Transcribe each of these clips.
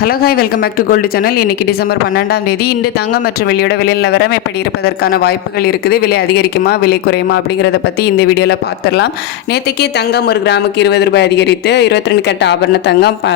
Hello hi welcome back to gold channel இன்னைக்கு December பன்னெண்டாம் தேதி. இன்று தங்கம் மற்றும் வெளியோட விலை நிலவரம் எப்படி இருப்பதற்கான வாய்ப்புகள் இருக்குது விலை அதிகரிக்குமா விலை குறையுமா அப்படிங்கிறத பற்றி இந்த வீடியோவில் பார்த்துடலாம் நேற்றுக்கே தங்கம் ஒரு கிராமுக்கு இருபது ரூபாய் அதிகரித்து இருபத்தி ரெண்டு கட்ட ஆபரண தங்கம் ப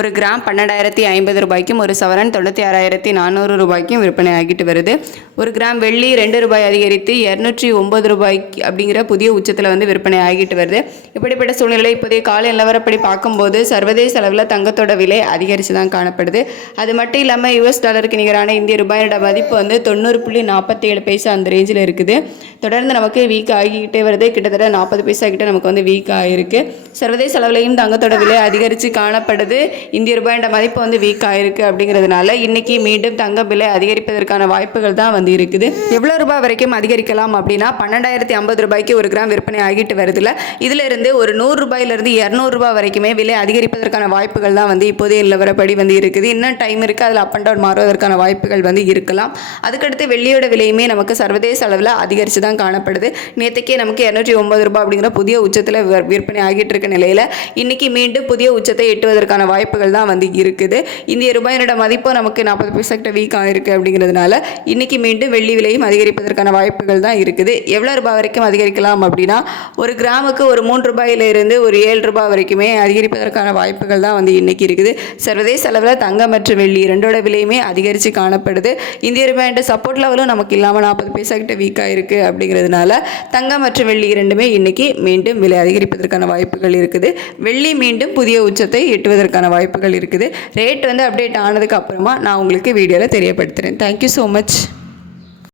ஒரு கிராம் பன்னெண்டாயிரத்தி ஐம்பது ரூபாய்க்கும் ஒரு சவரன் தொண்ணூற்றி ஆறாயிரத்தி நானூறு ரூபாய்க்கும் விற்பனை ஆகிட்டு வருது. ஒரு கிராம் வெள்ளி ரெண்டு ரூபாய் அதிகரித்து இரநூற்றி ஒம்பது ரூபாய்க்கு அப்படிங்கிற புதிய உச்சத்தில் வந்து விற்பனை ஆகிட்டு வருது. இப்படிப்பட்ட சூழ்நிலை இப்போதைய காலை நிலவரப்படி பார்க்கும்போது சர்வதேச அளவில் தங்கத்தோட விலை அதிகரித்து தான் காணப்படுது. அது மட்டும் இல்லாமல் யுஎஸ் டாலருக்கு நிகரான இந்திய ரூபாயோட மதிப்பு வந்து தொண்ணூறு புள்ளி நாற்பத்தி ஏழு பைசா அந்த ரேஞ்சில் இருக்குது. தொடர்ந்து நமக்கு வீக் ஆகிக்கிட்டே வருது. கிட்டத்தட்ட நாற்பது பைசா கிட்ட நமக்கு வந்து வீக் ஆகிருக்கு சர்வதேச அளவுலையும் தங்கத்தோட விலை அதிகரித்து காணப்படுது. இந்திய ரூபாயோட மதிப்பு வந்து வீக் ஆகிருக்கு அப்படிங்கிறதுனால இன்னைக்கு மீண்டும் தங்க விலை அதிகரிப்பதற்கான வாய்ப்புகள் தான் வந்து இருக்குது. எவ்வளோ ரூபாய் வரைக்கும் அதிகரிக்கலாம் அப்படின்னா பன்னெண்டாயிரத்தி ஐம்பது ரூபாய்க்கு ஒரு கிராம் விற்பனை ஆகிட்டு வருதுல இதுல இருந்து ஒரு நூறு ரூபாயிலிருந்து இரநூறுபா வரைக்குமே விலை அதிகரிப்பதற்கான வாய்ப்புகள் தான் வந்து இப்போதைய நிலவரப்படி வந்து இருக்குது. இன்னும் டைம் இருக்குது அதில் அப் அண்ட் டவுன் மாறுவதற்கான வாய்ப்புகள் வந்து இருக்கலாம். அதுக்கடுத்து வெள்ளியோட விலையுமே நமக்கு சர்வதேச அளவில் அதிகரித்து தான் காணப்படுது. நேற்றுக்கே நமக்கு இரநூற்றி ஒன்பது ரூபாய் அப்படிங்கிற புதிய உச்சத்தில் விற்பனை ஆகிட்டு இருக்கு நிலையில் இன்னைக்கு மீண்டும் புதிய உச்சத்தை எட்டுவதற்கான வாய்ப்புகள் தான் வந்து இருக்குது. இந்திய ரூபாயினோட மதிப்பு நமக்கு நாற்பது பைசா கிட்ட வீக் ஆகிருக்கு அப்படிங்கிறதுனால இன்னைக்கு மீண்டும் வெள்ளி விலையும் அதிகரிப்பதற்கான வாய்ப்புகள் தான் இருக்குது. எவ்வளோ ரூபாய் வரைக்கும் அதிகரிக்கலாம் அப்படின்னா ஒரு கிராமுக்கு ஒரு மூன்று ரூபாயிலிருந்து ஒரு ஏழு ரூபாய் வரைக்குமே அதிகரிப்பதற்கான வாய்ப்புகள் தான் வந்து இன்னைக்கு இருக்குது. சர்வதேச அளவில் தங்கம் மற்றும் வெள்ளி ரெண்டோட விலையுமே அதிகரித்து காணப்படுது. இந்திய ரூபாயோட சப்போர்ட் லெவலும் நமக்கு இல்லாமல் நாற்பது பைசா கிட்ட வீக்காக இருக்குது அப்படிங்கிறதுனால தங்கம் மற்றும் வெள்ளி இரண்டுமே இன்னைக்கு மீண்டும் விலை அதிகரிப்பதற்கான வாய்ப்புகள் வாய்ப்புகள் இருக்குது. வெள்ளி மீண்டும் புதிய உச்சத்தை எட்டுவதற்கான வாய்ப்புகள் இருக்குது. ரேட் வந்து அப்டேட் ஆனதுக்கு அப்புறமா நான் உங்களுக்கு வீடியோவில் தெரியப்படுத்துகிறேன் தேங்க்யூ ஸோ மச்